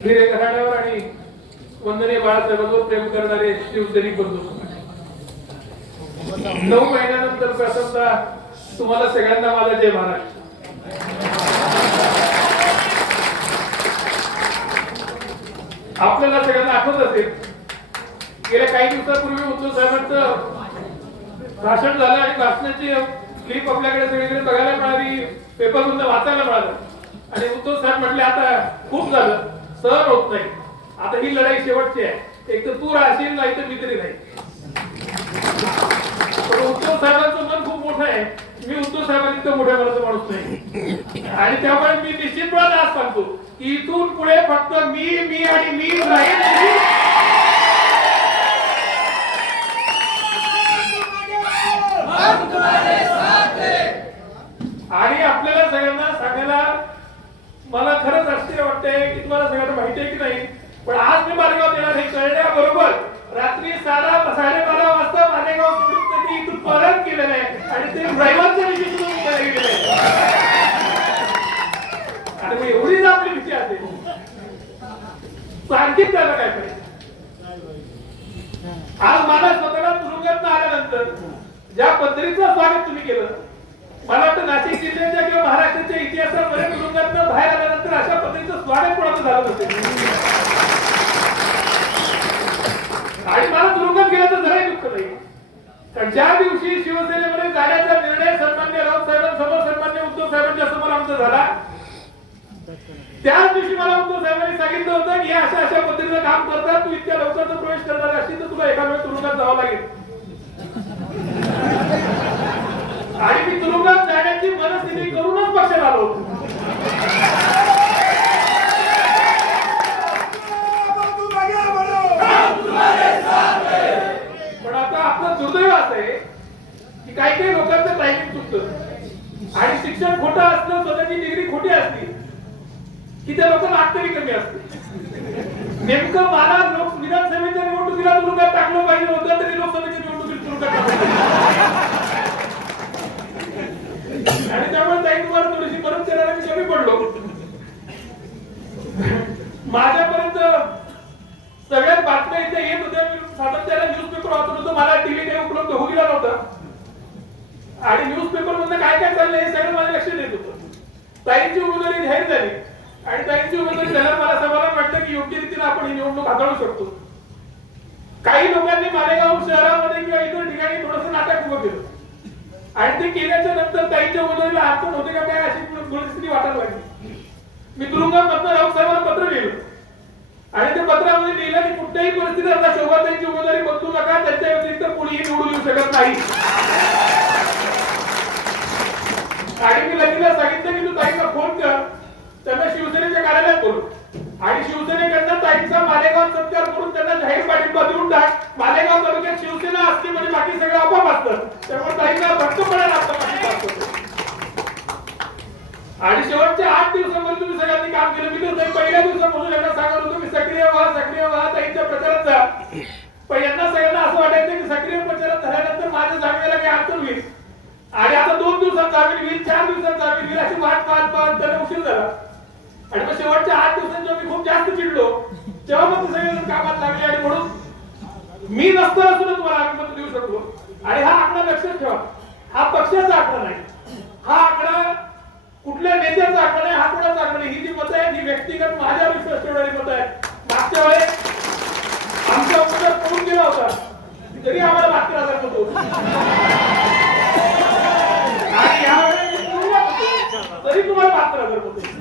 हिरे घराण्यावर आणि वंदनीय बाळासाहेबांवर प्रेम करणारे शिवसैनिक बंधू. नऊ महिन्यानंतर प्रथमतः तुम्हाला सगळ्यांना माझा जय महाराज. आपल्याला सगळ्यांना आठवत असेल गेल्या काही दिवसापूर्वी उद्धव साहेबांचं भाषण झालं आणि भाषणाची क्लिप आपल्याकडे सगळीकडे बघायला मिळाली पेपर मधून वाचायला मिळालं. आणि उद्धव साहेब म्हटले आता खूप झालं. सहन होत नाही. आता ही लढाई शेवटची आहे. एक तर तू राहशील नाही तर मी तरी नाही. पण उद्धव साहेबांचं मन खूप मोठं आहे. मी उद्धव साहेबांनी तर मोठ्या मनाचा माणूस नाही. आणि त्यामुळे मी निश्चितपणे आज सांगतो की इथून पुढे फक्त मी मी आणि मी राहील आणि आपल्याला सगळ्यांना सांगायला मला खरंच आश्चर्य वाटतंय की तुम्हाला सगळ्यांना माहिती आहे की नाही? पण आज मी मालेगाव येणार हे कळण्याबरोबर रात्री साडा साडेबारा वाजता मालेगाव मी इथून परत केलेलं आहे. आणि ते ड्रायव्हरच्या विषयी सुद्धा मुंबईला गेलेले आहे. आणि मग एवढीच आपली भीती असेल तर आणखीच त्याला काय पाहिजे आज मला स्वतःला तुरुंगात आल्यानंतर ज्या पद्धतीचं स्वागत तुम्ही केलं मला वाटतं नाशिक जिल्ह्याच्या किंवा महाराष्ट्राच्या इतिहासामध्ये तुरुंगात बाहेर आल्यानंतर अशा पद्धतीचं स्वागत कोणाचं झालं नसेल आणि मला तुरुंगात गेल्याचं जराही दुःख नाही. कारण ज्या दिवशी शिवसेनेमध्ये जाण्याचा निर्णय सन्मान्य राऊत साहेबांसमोर सन्मान्य उद्धव साहेबांच्या समोर आमचा झाला त्याच दिवशी मला उद्धव साहेबांनी सांगितलं होतं की अशा अशा पद्धतीचं काम करतात तू इतक्या लवकर प्रवेश करणार असशील तर तुला एका वेळ तुरुंगात जावं लागेल. आणि मी तुरुंगात मनस्थिती करूनच पक्षात आलो होतो. पण आता आपलं दुर्दैव असं आहे की काही काही लोकांचं टायमिंग चुकतं. आणि शिक्षण खोटं असलं स्वतःची डिग्री खोटी असली की त्या लोकांना आठ कमी असते. नेमकं मला लोक विधानसभेच्या निवडणुकीला तुरुंगात टाकलं पाहिजे होतं तरी लोकसभेच्या निवडणुकीत तुरुंगात टाकलं आणि मला ताई तुम्हाला थोडीशी मदत करायला मी कमी पडलो. माझ्यापर्यंत सगळ्यात बातम्या इथे येत होत्या. मी सातत्याने न्यूजपेपर वाचत होतो. मला टीव्ही काही उपलब्ध होऊ गेला नव्हता. आणि न्यूजपेपर मधनं काय काय चाललंय हे सगळं माझ्या लक्षात येत होतं. ताईंची उमेदवारी जाहीर झाली. आणि ताईंची उमेदवारी झाल्यावर मला समाधान वाटतं की योग्य रीतीने आपण ही निवडणूक हाताळू शकतो. काही लोकांनी मालेगाव शहरामध्ये किंवा इतर ठिकाणी थोडस नाटक उभं केलं. आणि ते केल्याच्यानंतर ताईच्या उमेदवारीला अडचण होते का काय अशी परिस्थिती वाटायला लागली. मी तुरुंगामधनं राहून सर्वांना पत्र लिहिलं. आणि ते पत्रामध्ये लिहिलं की कुठल्याही परिस्थितीत आता शोभाताईंची उमेदवारी बदलू नका त्यांच्या व्यतिरिक्त कोणीही निवडून येऊ शकत नाही. आणि मी लगेच सांगितलं की तू ताईला फोन कर. त्यांना शिवसेनेच्या कार्यालयात बोलू आणि शिवसेनेकडनं ताईंचा मालेगाव सत्कार करून त्यांना जाहीर पाठिंबा देऊन टाक. मालेगाव तालुक्यात शिवसेना असते म्हणजे बाकी सगळं आपोआप असतात. त्यामुळे ताईंना भक्तपणाला आपला आणि शेवटच्या आठ दिवसामध्ये तुम्ही सगळ्यांनी काम केलं. मी तर पहिल्या दिवसापासून यांना सांगत होतो की सक्रिय व्हा सक्रिय व्हा ताईंच्या प्रचारात जा. पण यांना सगळ्यांना असं वाटायचं की सक्रिय प्रचारात झाल्यानंतर माझ्या जामिनाला काही अडचण होईल. आणि आता दोन दिवसात जामीन होईल चार दिवसात जामीन होईल अशी वाट पाहत पाहत त्याला उशीर झाला. आणि मग शेवटच्या आठ दिवसात जेव्हा मी खूप जास्त चिडलो तेव्हा मग ते सगळेजण कामात लागले आणि म्हणून मी नसताना सुद्धा तुम्हाला आम्ही देऊ शकलो. आणि हा आकडा लक्षात ठेवा. हा पक्षाचा आकडा नाही. हा आकडा कुठल्या नेत्याचा आकडा नाही हा कुणाचा आकडा नाही. ही जी मत आहे ही व्यक्तिगत माझ्या विश्वास ठेवणारी मत आहे मागच्या वेळेस आमचा उमेदवार पळून गेला होता? तरी आम्हाला मात्र हजार मतं आणि यावेळेस तरी तुम्हाला मात्र हजार होतो.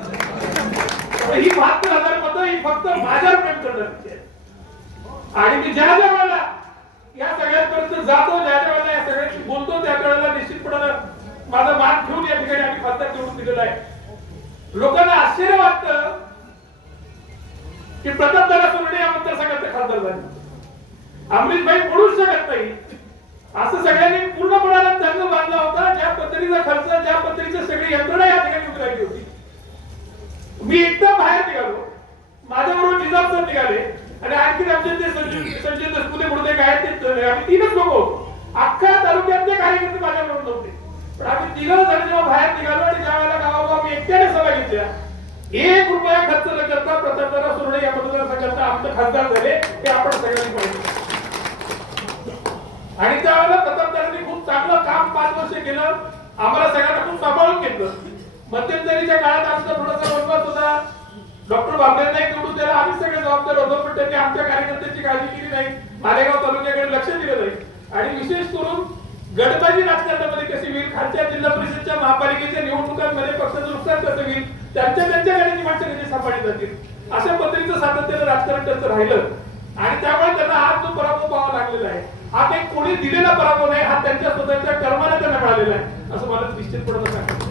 ही बहात्तर हजार मतं ही फक्त माझ्यावर प्रेम करण्याची आणि मी ज्या ज्या वेळेला या सगळ्यांपर्यंत जातो ज्या ज्या वेळेला या सगळ्यांशी बोलतो त्या वेळेला निश्चितपणे माझा मान ठेवून या ठिकाणी आम्ही खासदार निवडून दिलेला आहे. लोकांना आश्चर्य वाटतं की प्रतापदादा सोनवणे या मतदारसंघाचे खासदार झाले. अमरीशभाई पडूच शकत नाही. असं सगळ्यांनी पूर्णपणाने त्यांना बांधला होता ज्या पद्धतीचा खर्च ज्या पद्धतीचं सगळी यंत्रणा या ठिकाणी उभी राहिली होती. मी एकदम बाहेर निघालो. माझ्याबरोबर निजाम सर निघाले. आणि आणखी आमचे ते संजय संजय दसपुते म्हणून आहेत ते आम्ही तीनच लोक होतो. अख्ख्या तालुक्यातले कार्यकर्ते माझ्याबरोबर नव्हते. पण आम्ही तिघं जण जेव्हा बाहेर निघालो आणि ज्या वेळेला गावागाव आम्ही एकट्याने सभा घेतल्या एक रुपया खर्च न करता प्रतापदादा सोरडे या मतदारसंघाचा आमचे खासदार झाले. हे आपण सगळ्यांनी पाहिजे आणि त्यावेळेला प्रतापदारांनी खूप चांगलं काम पाच वर्ष केलं. आम्हाला सगळ्यांना खूप सांभाळून घेतलं. मध्यंतरीच्या काळात आमचा थोडासा वनवास होता. डॉक्टर बांबे एक निवडून त्याला आम्ही सगळे जबाबदार होतो पण त्यांनी आमच्या कार्यकर्त्यांची काळजी केली नाही. मालेगाव तालुक्याकडे लक्ष दिलं नाही. आणि विशेष करून गटबाजी राजकारणामध्ये कशी होईल खालच्या जिल्हा परिषदच्या महापालिकेच्या निवडणुकांमध्ये पक्षाचं नुकसान कसं होईल त्यांच्या त्यांच्या गाड्यांची माणसं कशी सांभाळली जातील? अशा पद्धतीचं सातत्यानं राजकारण त्यांचं राहिलं. आणि त्यामुळे त्यांना आज जो पराभव पाहावा लागलेला आहे हा काही कोणी दिलेला पराभव नाही हा त्यांच्या स्वतःच्या कर्माने त्यांना मिळालेला आहे असं मला निश्चितपणे सांगायचं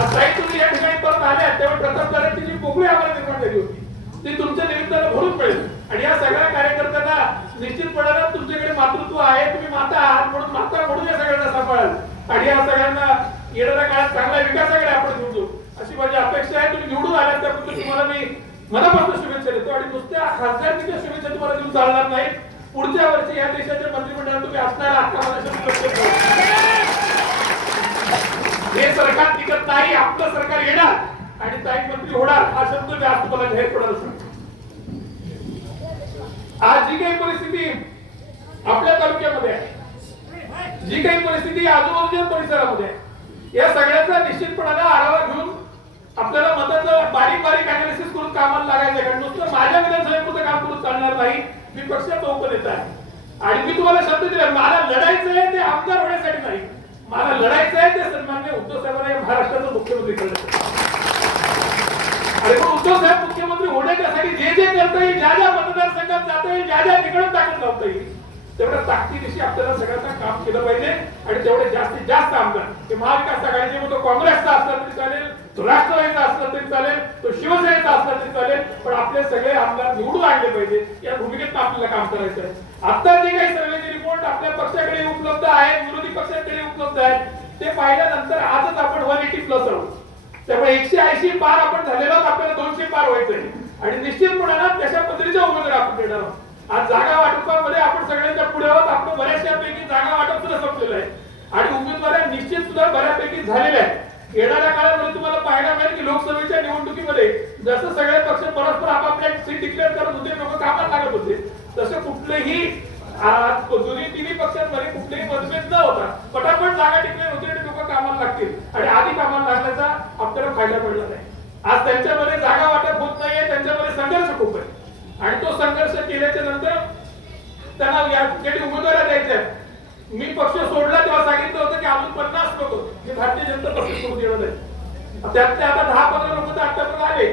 आज ताई तुम्ही या ठिकाणी परत आल्या तेव्हा प्रताप जी पोकळी आम्हाला निर्माण झाली होती. ती तुमच्या निमित्तानं भरून पडेल. आणि या सगळ्या कार्यकर्त्यांना निश्चितपणानं तुमच्याकडे मातृत्व आहे तुम्ही माता आहात म्हणून माता म्हणून या सगळ्यांना सांभाळाल. आणि या सगळ्यांना येणाऱ्या काळात चांगल्या विकासाकडे आपण घेऊन जाऊ. अशी माझी अपेक्षा आहे. तुम्ही निवडून आल्यात त्याबद्दल तुम्हाला मी मनापासून शुभेच्छा देतो. आणि नुसत्या खासदारकीच्या शुभेच्छा तुम्हाला देऊन चालणार नाही पुढच्या वर्षी या देशाच्या मंत्रिमंडळात तुम्ही असणार आहात का मला शंभर टक्के खात्री आहे. हे सरकार टिकत नाही आपलं सरकार येणार. आणि ताई मंत्री होणार. हा शब्द मी आज तुम्हाला जाहीर पडत सांगतो आज जी काही परिस्थिती आपल्या तालुक्यामध्ये आहे जी काही परिस्थिती आजूबाजूच्या परिसरामध्ये आहे या सगळ्याचा निश्चितपणाने आढावा घेऊन आपल्याला मताचं बारीक बारीक अनालिसिस करून कामाला लागायचं आहे. कारण नुसतं माझ्या विधानसभेपुरतं काम करून चालणार नाही. मी पक्षाचा उपनेता आहे. आणि मी तुम्हाला शब्द दिला मला लढायचं आहे ते आमदार होण्यासाठी नाही. मला लढायचं आहे ते सन्मान्य उद्धव साहेबांना या महाराष्ट्राचं मुख्यमंत्री करण्यासाठी अरे पण उद्धव साहेब मुख्यमंत्री होण्याच्यासाठी जे जे करता येईल ज्या ज्या मतदारसंघात जाता येईल ज्या ज्या तिकडून ताकद लावता येईल तेवढ्या ताकदीनिशी आपल्याला सगळ्यांना काम केलं पाहिजे आणि तेवढे जास्तीत जास्त आमदार. ते महाविकास आघाडीचे मग तो काँग्रेसचा असला तरी चालेल तो राष्ट्रवादीचा असला तरी चालेल तो शिवसेनेचा असला तरी चालेल पण आपले सगळे आमदार निवडून आणले पाहिजे. या भूमिकेत आपल्याला काम करायचं आहे. आता जे काही सर्वेचे रिपोर्ट आपल्या पक्षाकडे उपलब्ध आहेत विरोधी पक्षाकडे उपलब्ध आहेत ते पाहिल्यानंतर आजच आपण वन एटी प्लस आहोत. त्यामुळे एकशे ऐंशी पार आपण झालेलो आपल्याला दोनशे पार व्हायचंय. आणि निश्चितपणानं तशा पद्धतीचा उमेदवार आपण देणार आहोत. आज जागा वाटपामध्ये आपण सगळ्यांच्या पुढे आहोत. बऱ्याचशा बऱ्याचशापैकी जागा वाटप सुद्धा संपलेलं आहे. आणि उमेदवाऱ्या निश्चित सुद्धा बऱ्यापैकी झालेल्या आहेत. येणाऱ्या काळामध्ये तुम्हाला पाहायला मिळेल की लोकसभेच्या निवडणुकीमध्ये जसं सगळे पक्ष परस्पर आपापल्या सीट डिक्लेअर करत होते लोक कामात लागत होते तसं कुठलेही दोन्ही तिन्ही पक्षांमध्ये कुठलेही मतभेद न होता पटापट जागा डिक्लेअर होते आणि लोक कामाला लागतील. आणि आधी कामाला लागण्याचा आपल्याला फायदा मिळणार आहे. आज त्यांच्यामध्ये जागा वाटप होत नाहीये त्यांच्यामध्ये संघर्ष खूप आहे. आणि तो संघर्ष केल्याच्यानंतर त्यांना या ठिकाणी उमेदवार द्यायच्या मी पक्ष सोडला तेव्हा सांगितलं होतं की अजून पन्नास लोक हे भारतीय जनता पक्ष सोडून येणार आहे त्यातले आता दहा पंधरा लोक तर आतापर्यंत आले.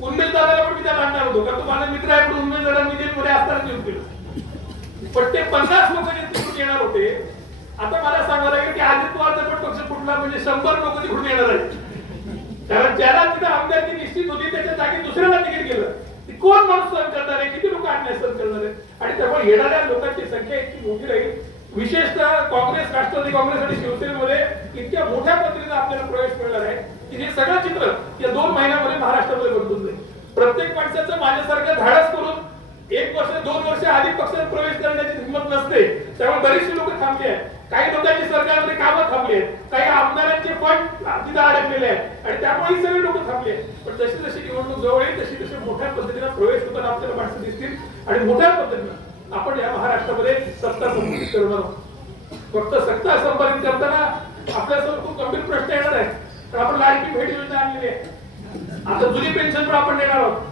उन्मेष दादाला पण मी त्याला आणणार होतो कारण तो माझा मित्र आहे पण उन्मेष दादा मी जे मध्ये असताना येऊन केलं पण ते पन्नास लोक जे तिकडून येणार होते आता मला सांगावं लागेल की आदित्य पवारचा पण पक्ष फुटला म्हणजे शंभर लोक तिकडून येणार आहेत. कारण ज्याला तिथं आमदारकी निश्चित होती त्याच्या जागी दुसऱ्याला तिकीट गेलं. ती कोण माणूस सहन करणार आहे? किती लोक अन्याय सहन करणार आहे आणि त्यामुळे येणाऱ्या लोकांची संख्या इतकी मोठी राहील. विशेषतः काँग्रेस राष्ट्रवादी काँग्रेस आणि शिवसेनेमध्ये इतक्या मोठ्या पद्धतीने आपल्याला प्रवेश मिळणार आहे. की हे सगळं चित्र या दोन महिन्यामध्ये महाराष्ट्रामध्ये बदलून जाईल. प्रत्येक माणसाचं माझ्यासारखं धाडस करून एक वर्ष दोन वर्ष आधी पक्षात प्रवेश करण्याची हिंमत नसते. त्यामुळे बरीचशी लोक थांबले आहेत. काही लोकांची सरकारमध्ये कामं थांबली आहेत. काही आमदारांचे फंड तिथं अडकलेले आहेत. आणि त्यामुळे ही सगळी लोक थांबले आहेत. पण जशी जशी निवडणूक जवळ येईल तशी तशी मोठ्या पद्धतीने प्रवेश होताना आपल्याला माणसं दिसतील. आणि मोठ्या पद्धतीनं आपण या महाराष्ट्रामध्ये सत्ता संपादित करणार फक्त सत्ता संपादित करताना आपल्यासमोर खूप गंभीर प्रश्न येणार आहे तर आपण लाडकी भेट योजना आणलेली आहे. आता जुनी पेन्शन पण आपण देणार आहोत.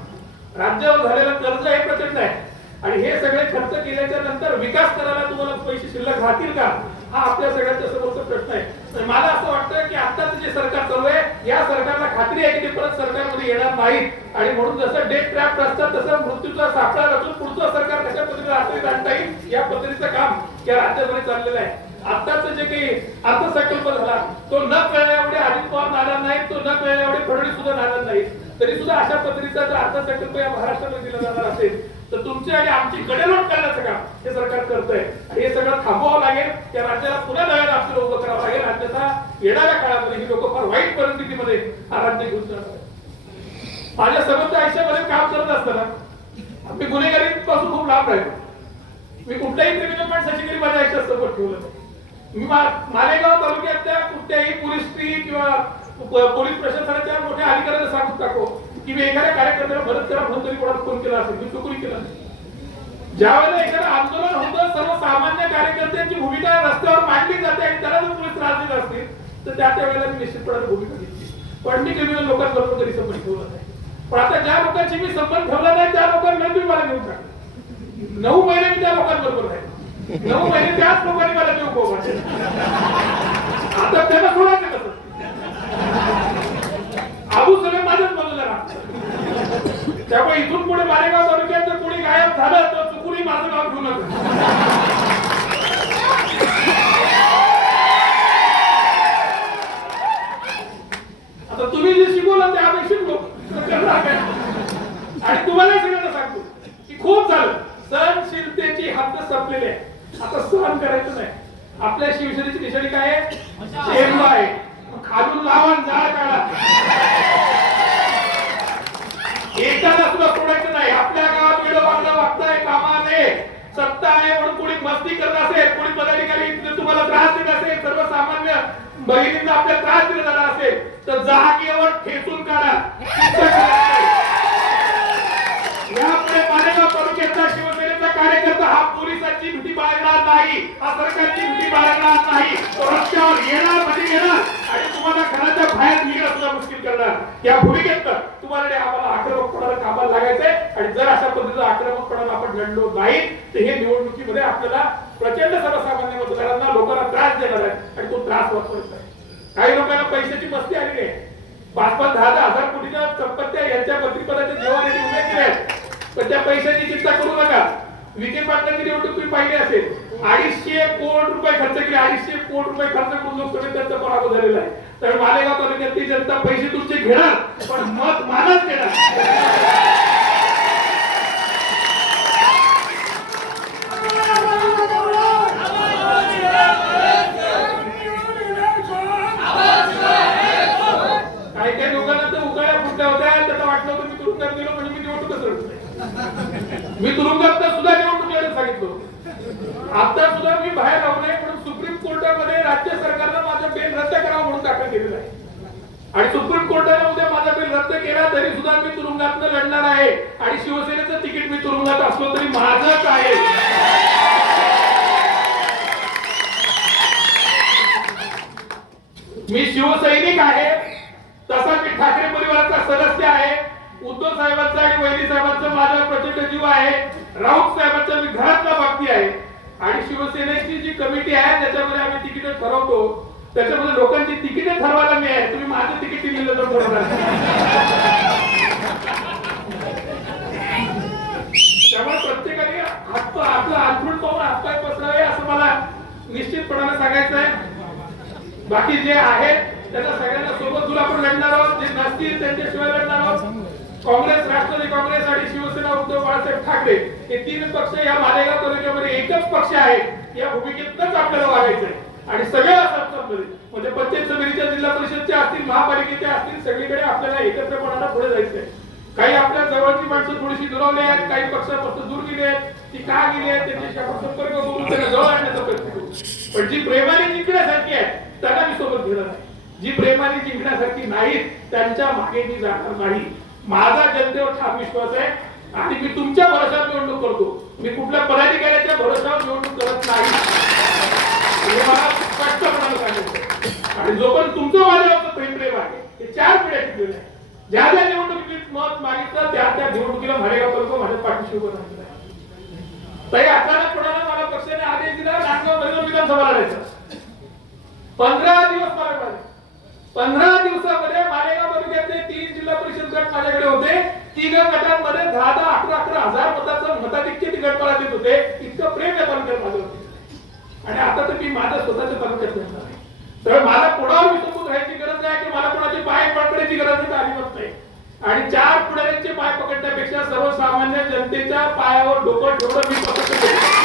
राज्यावर झालेलं कर्ज हे प्रचंड आहे. आणि हे सगळे खर्च केल्याच्यानंतर विकास करायला तुम्हाला पैसे शिल्लक राहतील का? हा आपल्या सगळ्यांच्या समोरचा प्रश्न आहे. तर मला असं वाटतं की आताच जे सरकार चालू आहे या सरकारला खात्री आहे की ते परत सरकारमध्ये येणार नाही आणि म्हणून जसं डेट ट्रॅप असतात तसं मृत्यूचा सापळा रचून पुढचं सरकार कशा पद्धतीने आखरीत आणता येईल या पद्धतीचं काम या राज्यामध्ये चाललेलं आहे. आताच जे काही अर्थसंकल्प झाला तो न कळल्या एवढे अजित पवार नाराज नाही तो न कळल्या एवढे फडणवीस सुद्धा राहणार नाही तरी सुद्धा अशा पद्धतीचा जर अर्थसंकल्प या महाराष्ट्राला दिला जाणार असेल तर तुमची आणि आमची गडेलोट करण्याचं काम हे सरकार करतंय. हे सगळं थांबवावं लागेल. त्या राज्याला पुन्हा नव्यानं आपल्याला उभं करावं लागेल. राज्याचा येणाऱ्या काळामध्ये ही लोक फार वाईट परिस्थितीमध्ये हा राज्य घेऊन जाणार माझ्या समोरच्या आयुष्यामध्ये काम करत असताना आम्ही गुन्हेगारी पासून खूप लांब राहिलो. मी कुठल्याही क्रिमिनल माणसाची तरी माझ्या आयुष्यात सपोर्ट ठेवलं नाही. मालेगाव तालुक्यातल्या कुठल्याही पोलीस स्त्री किंवा पोलीस प्रशासनाच्या मोठ्या अधिकाऱ्याला सांगून टाको की मी एखाद्या कार्यकर्त्याला मदत करा म्हणून तरी कोणाला फोन केला असेल. मी चुकून केला ज्यावेळेला ज्या वेळेला एखादं आंदोलन होतं सर्वसामान्य कार्यकर्त्यांची भूमिका रस्त्यावर मांडली जाते आणि त्याला जर पोलीस त्रास देत असतील तर त्या त्या वेळेला मी निश्चितपणाने भूमिका घेतली. पण मी क्रिमिनल लोकांबरोबर कधी संबंध ठेवला नाही. पण आता ज्या लोकांची मी संबंध ठेवला नाही त्या लोकांना तुम्ही मला घेऊन टाकलं. नऊ महिने मी त्या लोकांबरोबर राहिलो. नऊ महिने त्याच लोकांनी मला देऊ को आता त्यांना सोडायचं कसं? अबू सगळे माझ्याच बाजूला राहतात त्यामुळे इथून पुढे मालेगाव तालुक्यात जर कोणी गायब झालं तर चुकूनही माझं गाव घेऊ नका. आता तुम्ही जे शिकवलं ते आम्ही शिकलो आणि तुम्हाला सगळ्यांना सांगतो की खूप झालं. सहनशीलतेची हद्द संपलेली आहे. आता सहन करायचं नाही. आपल्या शिवसेनेची निशाणी काय आहे? शेंबा आहे. खालून लावा आणि जाळ काढा. एकाला सुद्धा सोडायचं नाही. आपल्या गावात वेळ वागणं वागताय कामा नये सत्ता आहे म्हणून कोणी मस्ती करत असेल कोणी पदाधिकारी तुम्हाला त्रास देत असेल सर्वसामान्य बहिणींना आपल्या त्रास दिला झाला असेल तर जागेवर ठेचून काढा. शिक्षा करायची नाही. यापुढे मालेगाव तालुक्यातला शिवसेना कार्यकर्ता हा पोलिसांची भीती बाळगणार नाही हा सरकारची भीती बाळगणार नाही. तो रस्त्यावर येणार म्हणजे येणार. आणि तुम्हाला घराच्या बाहेर निघणं सुद्धा मुश्किल करणार. या भूमिकेत तुम्हाला आम्हाला आक्रमकपणाला कामाला लागायचंय. आणि जर अशा पद्धतीचं आक्रमकपणाला आपण लढलो नाही तर हे निवडणुकीमध्ये आपल्याला प्रचंड सर्वसामान्य मतदारांना लोकांना त्रास देणार आहे. आणि तो त्रास वापरत आहे. काही लोकांना पैशाची मस्ती आलेली आहे. पाच पाच दहा दहा हजार कोटीच्या संपत्त्या यांच्या मंत्रिपदाच्या जेव्हा उभे केले पण त्या पैशाची चिंता करू नका. विखे पाटलांची निवडणूक तुम्ही पाहिली असेल. अडीचशे कोटी रुपये खर्च केले. अडीचशे कोटी रुपये खर्च करून लोकसभेत त्यांचा पराभव झालेला आहे. तर मालेगाव तालुक्यातली जनता पैसे तुमचे घेणार पण मत मानत देणार काही काही लोकांना तर उकाळ्या फुटल्या होत्या. त्याचा वाटलं होतं मी तुरुंगात गेलो म्हणजे मी निवडणूकच मी तुरुंगात सुद्धा निवडणूक सांगितलं. आता सुद्धा मी बाहेर राहू नये म्हणून सुप्रीम कोर्टामध्ये राज्य सरकारनं माझं बेल रद्द करावं म्हणून दाखल केलेलं आहे. आणि सुप्रीम कोर्टाने उद्या माझा बिल रद्द केला तरी सुद्धा मी तुरुंगात लढणार आहे. आणि शिवसेनेचं तिकीट मी तुरुंगात असलो तरी माझंच आहे. मी शिवसैनिक आहे. तसा मी ठाकरे परिवाराचा सदस्य आहे. उद्धव साहेबांचा आणि वैदी साहेबांचा माझा प्रचंड जीव आहे. राऊत साहेबांचा मी घरातला भक्ती आहे. आणि शिवसेनेची जी कमिटी आहे त्याच्यामध्ये आम्ही तिकीट ठरवतो. त्याच्यामध्ये लोकांची तिकीट ठरवायला मी आहे. तुम्ही माझं तिकीट दिलेलं तर ठरवणार त्यामुळे प्रत्येकाने हात आपलं अंथरूण पाहून हातपाय पसरावे असं मला निश्चितपणाने सांगायचं आहे. बाकी जे आहेत त्यांना सगळ्यांना सोबत तुला आपण लढणार आहोत. जे नसतील त्यांच्याशिवाय लढणार आहोत. काँग्रेस राष्ट्रवादी काँग्रेस आणि शिवसेना उद्धव बाळासाहेब ठाकरे हे तीन पक्ष या मालेगाव तालुक्यामध्ये एकच पक्ष आहे या भूमिकेतच आपल्याला वागायचंय. आणि सगळ्या संस्थांमध्ये म्हणजे पंचायत समितीच्या जिल्हा परिषदच्या असतील महापालिकेच्या असतील सगळीकडे आपल्याला एकत्रपणाला पुढे जायचंय. काही आपल्या जवळची माणसं थोडीशी दुरावली आहेत काही पक्षापासून दूर गेले आहेत ती का गेली आहेत त्यांच्याशी आपण संपर्क करून त्यांना जवळ आणण्याचा प्रयत्न करू. पण जी प्रेमाने जिंकण्यासारखी आहेत त्यांना मी सोबत घेणार नाही. जी प्रेमाने जिंकण्यासारखी नाहीत त्यांच्या मागे मी जाणार नाही माझा जनतेवर ठाम विश्वास आहे आणि मी तुमच्या भरोशावर निवडणूक करतो. मी कुठल्या पदाधिकाऱ्याच्या भरोशावर निवडणूक करत नाही. हे मला स्पष्टपणाने सांगितलं आणि जोपर्यंत तुमचं माझ्यावरचं प्रेम प्रेम आहे ते चार पिढ्या टिकलेले आहे ज्या ज्या निवडणुकीत मत मागितलं त्या त्या निवडणुकीला मालेगाव तालुका माझ्या पाठीशी उभं राहिलं आहे. ताई अचानकपणाने मला पक्षाने आदेश दिला नांदगाव नगर विधानसभा लढायचा पंधरा दिवस मला पंधरा दिवसामध्ये मालेगाव तालुक्यातले जिल्हा परिषद गट माझ्याकडे होते. तीन गटांमध्ये दहा दहा अकरा अकरा हजार मताचं मताधिक्य ती गट मला देत होते. इतकं प्रेम या तालुक्यात माझं होते. आणि आता तर मी माझ्या स्वतःच्या तालुक्यात येणार आहे. तर मला कोणावर विसंबून राहायची गरज नाही की मला कोणाचे पाय पकडण्याची गरज नाही अजिबात नाही. आणि चार पुढाऱ्यांचे पाय पकडण्यापेक्षा सर्वसामान्य जनतेच्या पायावर डोकं ठेवणं मी पकडतो करतो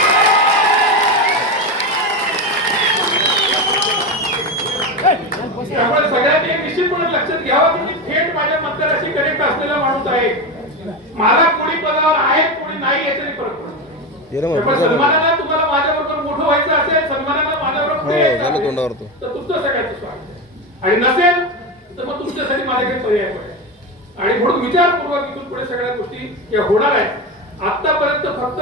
त्यामुळे सगळ्यांनी निश्चितपणे लक्षात घ्यावं की मी थेट माझ्या मतदाराशी कनेक्ट असलेला माणूस आहे. मला कोणी पदावर आहे कोणी नाही याच्याने फरक पडतो सन्मानानं तुम्हाला माझ्याबरोबर मोठं व्हायचं असेल सन्मानानं माझ्याबरोबर हो, तोंडावर. तर तुमचं सगळ्यांचं स्वागत आहे. आणि नसेल तर मग तुमच्यासाठी माझ्याकडे पर्याय आहे आणि म्हणून विचारपूर्वक इथून पुढे सगळ्या गोष्टी या होणार आहेत. आतापर्यंत फक्त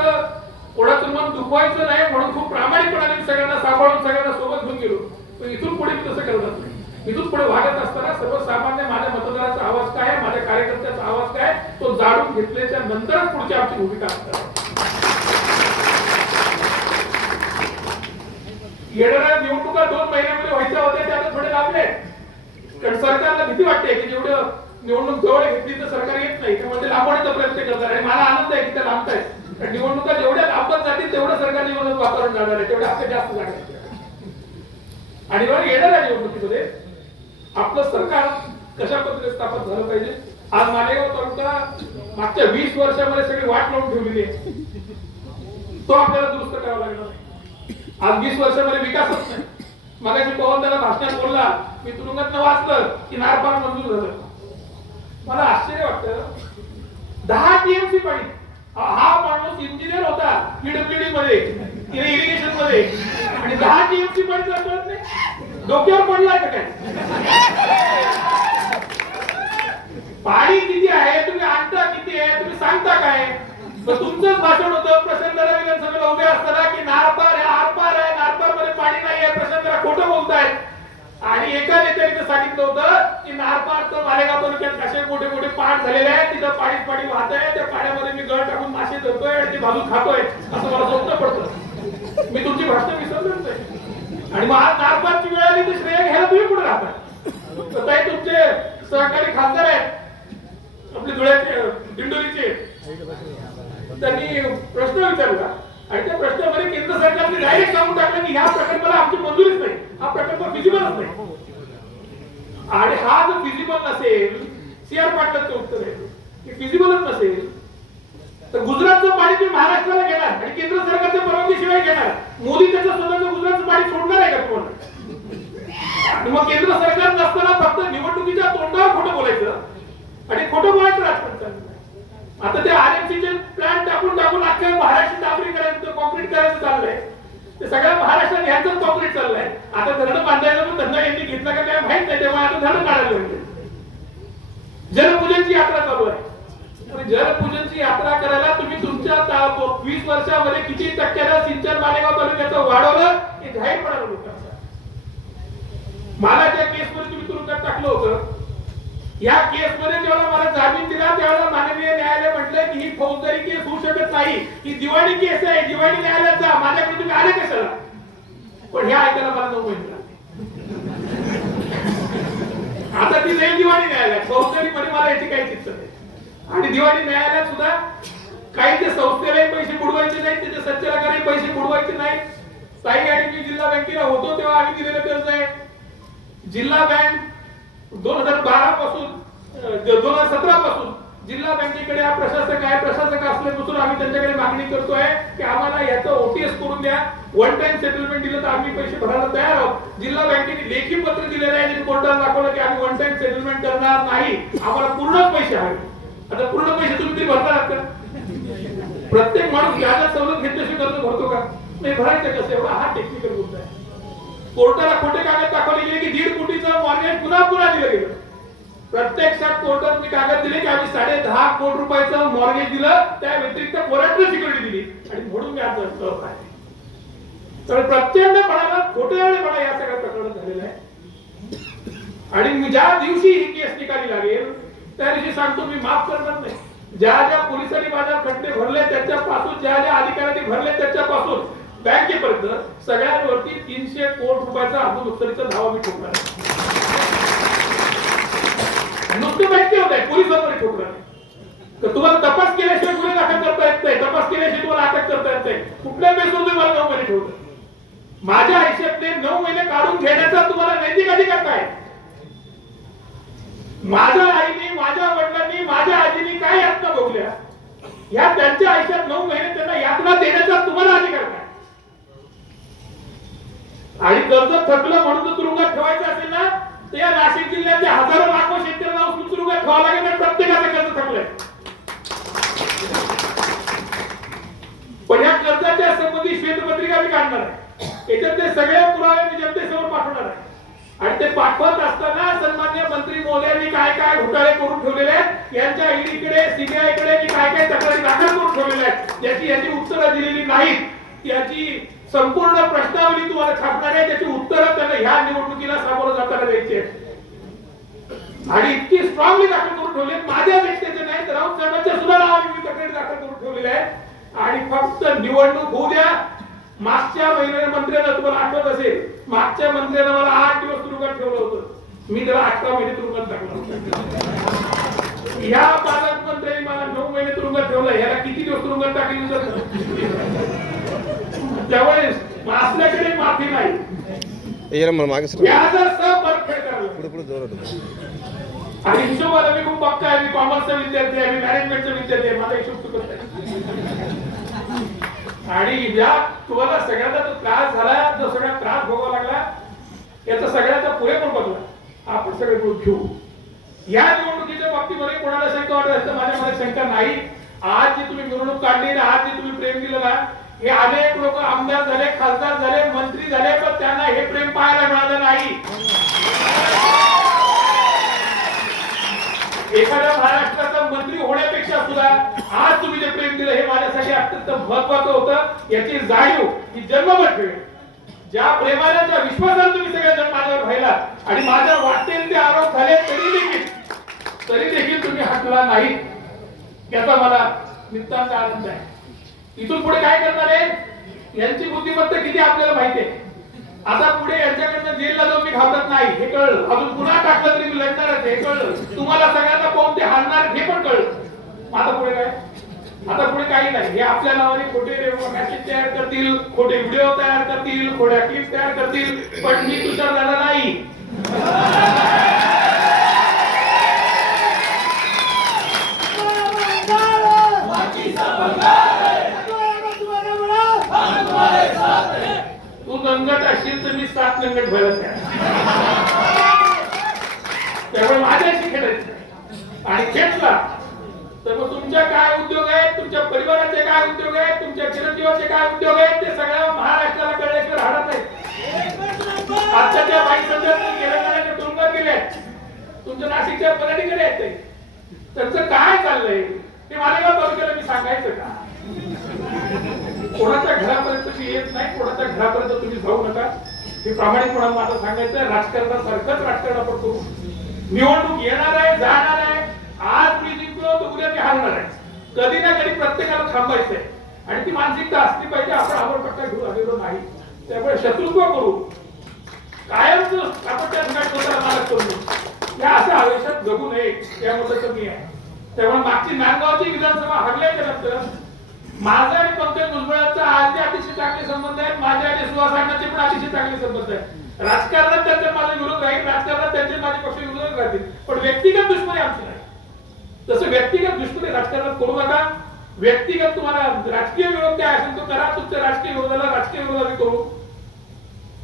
कोणाचं मन दुखवायचं नाही म्हणून खूप प्रामाणिकपणाने मी सगळ्यांना सांभाळून सगळ्यांना सोबत घेऊन गेलो. पण इथून पुढे मी तसं करणार नाही. इथून पुढे वागत असताना सर्वसामान्य माझ्या मतदाराचा आवाज काय आहे? माझ्या कार्यकर्त्याचा आवाज काय तो जाणून घेतल्याच्या नंतरच पुढची आमची भूमिका असतात येणाऱ्या निवडणुका दोन महिन्यामध्ये व्हायच्या होत्या त्या थोडे लाभले कारण सरकारला भीती वाटते की जेवढं निवडणूक जवळ घेतली तर सरकार येत नाही. त्यामुळे ते लांबवण्याचा प्रयत्न करतात. आणि मला आनंद आहे की त्या लांबत आहेत कारण निवडणुका जेवढ्या लांबत जातील तेवढं सरकार निवडणूक वातावरण जाणार आहे. तेवढे आपले जास्त जाणार आणि बरं येणाऱ्या निवडणुकीमध्ये आपलं सरकार कशा पद्धतीने स्थापन झालं पाहिजे? आज मालेगाव तालुका मागच्या वीस वर्षामध्ये सगळी वाट लावून ठेवलेली आहे. तो आपल्याला दुरुस्त करावा लागणार आज वीस वर्षामध्ये विकासच नाही. मगाशी पवन त्याला भाषणात बोलला मी तुरुंगात वाचलं की नारपार मंजूर झालं. मला आश्चर्य वाटत दहा टीएमसी पाणी. हा हा माणूस इंजिनियर होता पीडब्ल्यूडी मध्ये इरिगेशनमध्ये. आणि दहा टीएमसी पाणी जात नाही डोक्यावर पडलाय का काय? पाणी किती आहे? तुम्ही आणता किती आहे? तुम्ही सांगता काय? तर तुमचंच भाषण होतं प्रसंगाला विधानसभेला उभे असताना की नारपार आहे आरपार आहे नारपारमध्ये पाणी नाही आहे प्रशांत खोटं बोलतायत आणि एका नेत्याने सांगितलं होतं की नारपारचं मालेगाव तालुक्यात कसे मोठे मोठे पाठ झालेले आहेत तिथं पाणी पाणी वाहत आहे त्या पाण्यामध्ये मी गळ टाकून मासे धरतोय आणि ते भाजून खातोय असं मला स्वप्न पडतं. मी तुमची भाषण विसरलोच नाही. आणि मग आज नारपारची वेळ आली तर श्रेय घ्यायला तुम्ही पुढे राहता तर ताई तुमचे सहकारी खासदार आहेत. आपले धुळ्याचे दिंडोरीचे. त्यांनी प्रश्न विचारला. आणि त्या प्रश्नामध्ये केंद्र सरकारने डायरेक्ट सांगून टाकलं की ह्या प्रकल्पाला आमची मंजुरीच नाही. हा प्रकल्प फिजिबलच नाही. आणि हा जर फिजिबल नसेल सी आर पाटलांचं उत्तर आहे. की फिजिबलच नसेल तर गुजरातचं पाणी ते महाराष्ट्राला घेणार आणि केंद्र सरकारच्या परवानगीशिवाय घेणार. मोदी त्याचं स्वतःचं गुजरातचं पाणी सोडणार आहे का तुम्हाला मग केंद्र सरकार नसताना फक्त निवडणुकीच्या तोंडावर खोटं बोलायचं आणि खोटं बोलायचं राजकारण आता ते आरएमसीचे प्लॅन टाकून टाकून अख्ख्या महाराष्ट्र डाबरी करायचं कॉन्क्रीट करायचं चाललंय. ते सगळ्या महाराष्ट्रात ह्यांचं कॉन्क्रीट चाललंय. आता धरणं बांधायला पण धंदा यांनी घेतला का काय माहीत नाही तेव्हा आता धरणं काढायला लागले. जलपूजनची यात्रा चालू आहे. जलपूजनची यात्रा करायला तुम्ही तुमच्या वीस वर्षामध्ये किती टक्क्याला सिंचन मालेगाव तालुक्याचं वाढवलं हे जाहीरपणा लोकांचा मला त्या केसमध्ये तुम्ही तुरुंगात टाकलं होतं. या केसमध्ये जेव्हा मला जामीन दिला त्यावेळेला माननीय न्यायालय म्हटलं की ही फौजदारी केस होऊ शकत नाही. ही दिवाळी केस आहे. दिवाळी न्यायालयात जा. माझ्याकडे तुम्ही आले कशाला? पण हे ऐकायला मला नऊ महिने आता ती नाही दिवाळी न्यायालयात. फौजदारी मध्ये मला याची काही चित्त नाही. आणि दिवाळी न्यायालयात सुद्धा काही ते संस्थेलाही पैसे बुडवायचे नाही त्याच्या संचालकालाही पैसे बुडवायचे नाही साई आणि मी जिल्हा बँकेला होतो तेव्हा आम्ही दिलेलं कर्ज आहे. जिल्हा बँक दोन हजार बारा पासून दोन हजार सतरा पासून जिल्हा बँकेकडे हा प्रशासक आहे. प्रशासक असल्यापासून आम्ही त्यांच्याकडे मागणी करतोय की आम्हाला याचं ओटीएस करून द्या. वन टाइम सेटलमेंट दिलं तर आम्ही पैसे भरायला तयार आहोत. जिल्हा बँकेने लेखी पत्र दिलेलं आहे त्यांनी कोर्टाला दाखवलं की आम्ही वन टाइम सेटलमेंट करणार नाही. आम्हाला पूर्ण पैसे हवे. आता पूर्ण पैसे तुम्ही तरी भरता का प्रत्येक माणूस व्याजात सवलत घेतल्याशिवाय कर्ज भरतो का? नाही भरायचं कसं एवढा हा टेक्निकल मुद्दा आहे. कोर्टाला खोटे कागद दाखवले गेले की दीड कोटीचं मॉर्गेज पुन्हा पुन्हा दिलं गेलं. प्रत्यक्षात कोर्टात मी कागद दिले की आम्ही साडे दहा कोटी रुपयाचं मॉर्गेज दिलं त्या व्यतिरिक्त कोर्टाने सिक्युरिटी दिली. आणि म्हणून मी आज जगतो तर प्रचंडपणाला खोटेपणा या सगळ्या प्रकरणात झालेला आहे आणि मी ज्या दिवशी ही केस निकाली लागेल त्या दिवशी सांगतो मी माफ करणार नाही. ज्या ज्या पोलिसांनी माझ्या खड्डे भरले त्याच्यापासून ज्या ज्या अधिकाऱ्यांनी भरले त्याच्यापासून बँकेपर्यंत सगळ्यांवरती तीनशे कोटी रुपयाचा अब्दुल धावा मी ठोकणार आहे. नुसतं बँके होत आहे पोलिसांवर ठोकणार आहे. तर तुम्हाला तपास केल्याशिवाय गुन्हे दाखल करता येत नाही. तपास केल्याशिवाय तुम्हाला अटक करता येत नाही. कुठल्या बेसवर तुम्ही मला नऊ महिने ठेवलं माझ्या आयुष्यातले नऊ महिने काढून घेण्याचा तुम्हाला नैतिक अधिकार काय? माझ्या आईने माझ्या वडिलांनी माझ्या आजीने काय यातना भोगल्या? या त्यांच्या आयुष्यात नऊ महिने त्यांना यातना देण्याचा तुम्हाला अधिकार काय? आणि कर्ज थकलं म्हणून तुरुंगात ठेवायचं असेल ना तर या नाशिक जिल्ह्याचे हजारो लाखो शेतकऱ्यांना उचलून तुरुंगात ठेवावं लागेल प्रत्येकाचं कर्ज थकलंय. पण या कर्जाच्या संबंधी श्वेतपत्रिका मी काढणार आहे. याच्यातले सगळे पुरावे मी जनतेसमोर पाठवणार आहे. आणि ते पाठवत असताना सन्मान्य मंत्री मोदयांनी काय काय घोटाळे करून ठेवलेले आहेत यांच्या ईडीकडे सीबीआयकडे काय काय तक्रारी दाखल करून ठेवलेल्या आहेत याची याची उत्तरं दिलेली नाहीत याची संपूर्ण प्रश्नावली तुम्हाला छापणार आहे त्याची उत्तरं त्यांना ह्या निवडणुकीला सामोरं जाताना द्यायची आणि इतकी स्ट्रॉंगली दाखल करून ठेवले माझ्या व्यक्तीचे नाही तर राऊत साहेबांच्या सुद्धा नावाने मी तक्रारी दाखल करून ठेवलेले आहे. आणि फक्त निवडणूक होऊ द्या. मागच्या महिन्याने मंत्र्याला तुम्हाला आठवत असेल मागच्या मंत्र्यानं मला आठ दिवस तुरुंगात ठेवलं होतं. मी त्याला अठरा महिने तुरुंगात टाकलं. होतं. या पालकमंत्र्यांनी मला नऊ महिने तुरुंगात ठेवलं. याला किती दिवस तुरुंगात टाकली त्यावेळेस आपल्याकडे माफी नाही. आणि हिशोबाला मी खूप पक्का आहे मी कॉमर्सचा विद्यार्थी आहे मी मॅनेजमेंटचा विद्यार्थी आहे माझा हिशोब चुकत नाही आणि या तुम्हाला सगळ्यांना जो त्रास झाला जो सगळा त्रास भोगावा लागला याचा सगळ्याचा पुरेपूर बदला आपण सगळे मिळून घेऊ. या निवडणुकीच्या बाबतीमध्ये कोणाला शंका वाटत असतं माझ्या मनात शंका नाही. आज जी तुम्ही मिरवणूक काढली आज जे तुम्ही प्रेम दिलं ना हे अनेक लोक आमदार झाले खासदार झाले मंत्री झाले पण त्यांना हे प्रेम पाहायला मिळालं नाही. एखाद्या महाराष्ट्राचा मंत्री होण्यापेक्षा सुद्धा आज तुम्ही जे प्रेम दिलं हे माझ्यासाठी अत्यंत महत्वाचं होतं. याची जाणीव ही जन्मभर ठेवेल ज्या प्रेमाने ज्या विश्वासाने तुम्ही सगळेजण माझ्यावर राहिला आणि माझ्या वाटेल ते आरोप झाले तरी देखील तरी देखील तुम्ही हटला नाही याचा मला नितांत आनंद आहे. इथून पुढे काय करणार आहे? यांची बुद्धिमत्ता किती आपल्याला माहिती आहे? आता पुढे यांच्याकडनं जेलला जाऊन मी घाबरत नाही हे कळलं. अजून पुन्हा टाकलं तरी मी लढणारच हे कळलं. तुम्हाला सगळ्यांना पाहून ते हाणणार हे पण कळलं. आता पुढे काय? आता पुढे काही नाही. हे आपल्या नावाने खोटे मॅसेज तयार करतील खोटे व्हिडिओ तयार करतील खोट्या क्लिप तयार करतील पण मी तुझ्या नाही. तू असेल तर मी सात नंगट भरत त्यामुळे माझ्याशी खेळायचं आणि खेळला तर मग तुमच्या काय उद्योग आहेत? तुमच्या परिवाराचे काय उद्योग आहेत? तुमच्या चिरंजीवाचे काय उद्योग आहेत? ते सगळ्या महाराष्ट्राला कळल्याशिवाय राहणार नाही. आजच्या त्या बाई सध्या तेलंगणाच्या तुरुंगात गेले तुमच्या नाशिकच्या पलाडीकडे आहेत त्यांचं काय चाललंय? ते मला तालुक्याला मी सांगायचं का? कोणाच्या घरापर्यंत मी येत नाही कोणाच्या घरापर्यंत तुम्ही जाऊ नका. हे प्रामाणिकपणा मला सांगायचं राजकारणासारखंच राजकारण आपण करू. निवडणूक येणार आहे जाणार आहे. आज मी जिंकलो तर उद्या मी हारणार आहे. कधी ना कधी प्रत्येकाला थांबायचं आहे. आणि ती मानसिकता असली पाहिजे आपण आवडपट्टा घेऊन आलेलो नाही. त्यामुळे शत्रुत्व करू. कायमच आपण त्या ठिकाणी स्वतःला मालक करू. नये. या अशा आयुष्यात जगू नये याबद्दल मी आहे. त्यामुळे मागची नांदगावची विधानसभा हरल्याच्या नंतर माझा आणि पंकज भुजबळांचा आज अतिशय चांगले संबंध आहेत. माझे आणि सुहासांचे पण अतिशय चांगले संबंध आहेत. राजकारणात त्यांचा माझा विरोध राहील राजकारणात त्यांचे माझे पक्ष विरोध राहतील. पण व्यक्तिगत दुश्मनी आमची नाही. तसं व्यक्तिगत दुश्मनी राजकारणात करू नका. व्यक्तिगत तुम्हाला राजकीय विरोध काय असेल तो करा. तुमच्या राजकीय विरोधाला राजकीय विरोध आम्ही करू.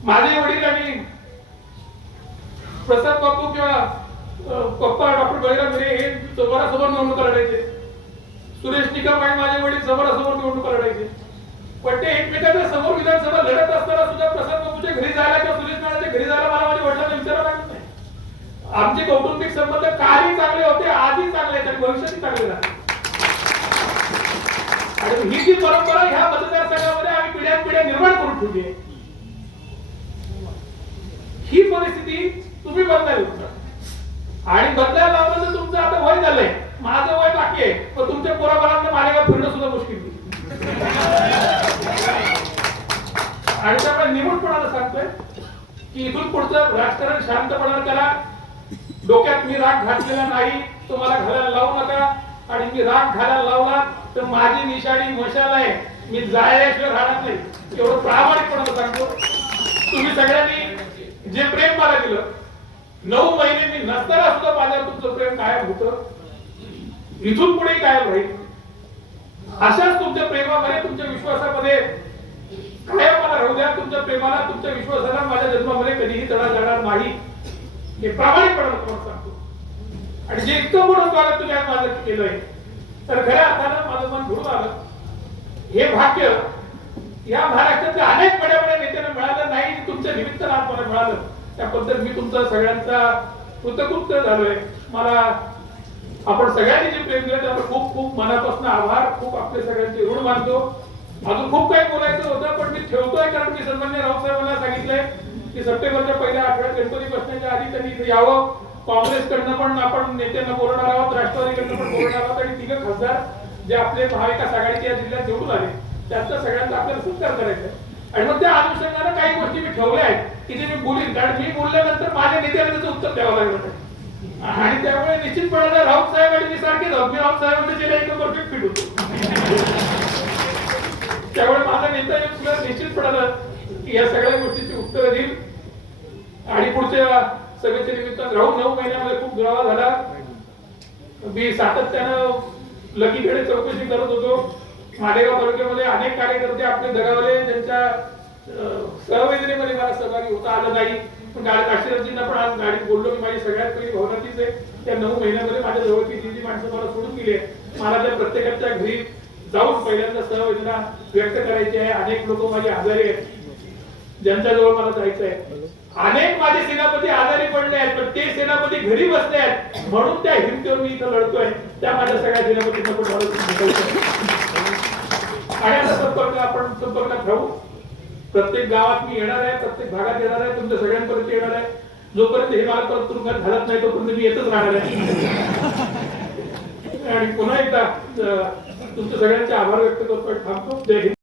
माझे वडील आणि प्रसाद बापू किंवा पप्पा डॉक्टर बळीराम हे हे सोबत नोंद करायचे सुरेश निकम आणि माझे वडील समोरासमोर निवडणुका लढायचे. पण ते एकमेकांच्या समोर विधानसभा लढत असताना सुद्धा प्रसाद बाबूच्या घरी जायला किंवा सुरेश नाराच्या घरी जायला मला माझ्या वडिलांना विचारावं लागत नाही. आमचे कौटुंबिक संबंध काही चांगले होते आजही चांगले आहेत आणि भविष्यातही चांगले आणि ही जी परंपरा ह्या मतदारसंघामध्ये आम्ही पिढ्यान पिढ्या निर्माण करून ठेवली आहे. ही परिस्थिती तुम्ही बदलायला होता आणि बदलायला लावलं तुमचं आता वय झालंय. माझं वय बाकी आहे. पण तुमच्या पोराबाळांना मालेगाव फिरणं सुद्धा मुश्किल आणि त्यामुळे निमूटपणाला सांगतोय की इथून पुढचं राजकारण शांतपणा करा. डोक्यात मी राग घातलेला नाही तो मला घालायला लावू नका. आणि मी राग घालायला लावला तर माझी निशाणी मशाल आहे. मी जायशिवाय राहणार नाही. एवढं प्रामाणिकपणाला सांगतो. तुम्ही सगळ्यांनी जे प्रेम मला दिलं नऊ महिने मी नसताना सुद्धा माझ्या तुमचं प्रेम कायम होतं. इथून पुढे कायम राहील. अशाच तुमच्या प्रेमामध्ये तुमच्या विश्वासामध्ये कायम मला राहू द्या. तुमच्या प्रेमाला तुमच्या विश्वासाला माझ्या जन्मामध्ये कधीही तडा जाणार नाही. हे प्रामाणिकपणे तुम्हाला सांगतो. आणि जे इतकं मोठं स्वागत तुम्ही आज माझं केलंय तर खऱ्या अर्थानं माझं मन भरून आलं. हे भाग्य या महाराष्ट्रातल्या अनेक बड्या बड्या नेत्यांना मिळालं नाही तुमच्या निमित्तानं आज मला मिळालं. त्याबद्दल मी तुमचा सगळ्यांचा कृतकृत्य झालोय. मला आपण सगळ्यांनी जे प्रेम दिलं त्यावर खूप खूप मनापासून आभार. खूप आपले सगळ्यांचे ऋण मानतो. अजून खूप काही बोलायचं होतं पण मी ठेवतोय कारण की सन्मान्य रावसाहेबांना सांगितलंय की सप्टेंबरच्या पहिल्या आठवड्यात गणपती बसण्याच्या आधी त्यांनी इथे यावं. काँग्रेसकडनं पण आपण नेत्यांना बोलणार आहोत राष्ट्रवादीकडनं पण बोलणार आहोत. आणि तिघं खासदार जे आपले महाविकास आघाडीच्या जिल्ह्यात निवडून आले त्यांचा सगळ्यांचा आपल्याला सत्कार करायचा आहे. आणि मग त्या अनुषंगानं काही गोष्टी मी ठेवल्या आहेत की जे मी बोलीन. कारण मी बोलल्यानंतर माझ्या नेत्याला त्याचं उत्तर द्यावं लागलं आणि त्यामुळे निश्चितपणे राऊत साहेब आणि मी सारखेच आहोत मी राऊत साहेबांच्या चेहरा एकदम परफेक्ट फिट होतो. त्यामुळे माझा नेता येऊन सुद्धा निश्चितपणे या सगळ्या गोष्टीची उत्तरं देईल. आणि पुढच्या सभेच्या निमित्तानं राहून नऊ महिन्यामध्ये खूप दुरावा झाला. मी सातत्यानं लगीकडे चौकशी करत होतो. मालेगाव तालुक्यामध्ये अनेक कार्यकर्ते आपले दगावले त्यांच्या सहवेदनेमध्ये मला सहभागी होता आलं नाही. पण काल पण आज गाडीत बोललो की माझी सगळ्यात पहिली भावनातीच आहे. त्या नऊ महिन्यामध्ये माझ्या जवळची जी जी माणसं मला सोडून गेली आहे मला त्या प्रत्येकाच्या घरी जाऊन पहिल्यांदा सहवेदना व्यक्त करायची आहे. अनेक लोक माझे आजारी आहेत. ज्यांच्या जवळ मला जायचं आहे. अनेक माझे सेनापती आजारी पडले आहेत पण ते सेनापती घरी बसले आहेत. म्हणून त्या हिमतीवर मी इथं लढतोय. त्या माझ्या सगळ्या सेनापतींना पण मला संपर्क आपण संपर्कात राहू. प्रत्येक गावात मी येणार आहे प्रत्येक भागात येणार आहे तुमच्या सगळ्यांपर्यंत येणार आहे. जोपर्यंत हे मला परत तुरुंगात घालत नाही तोपर्यंत मी येतच राहणार आहे. आणि पुन्हा एकदा तुमच्या सगळ्यांचे आभार व्यक्त करतो थांबतो. जय हिंद.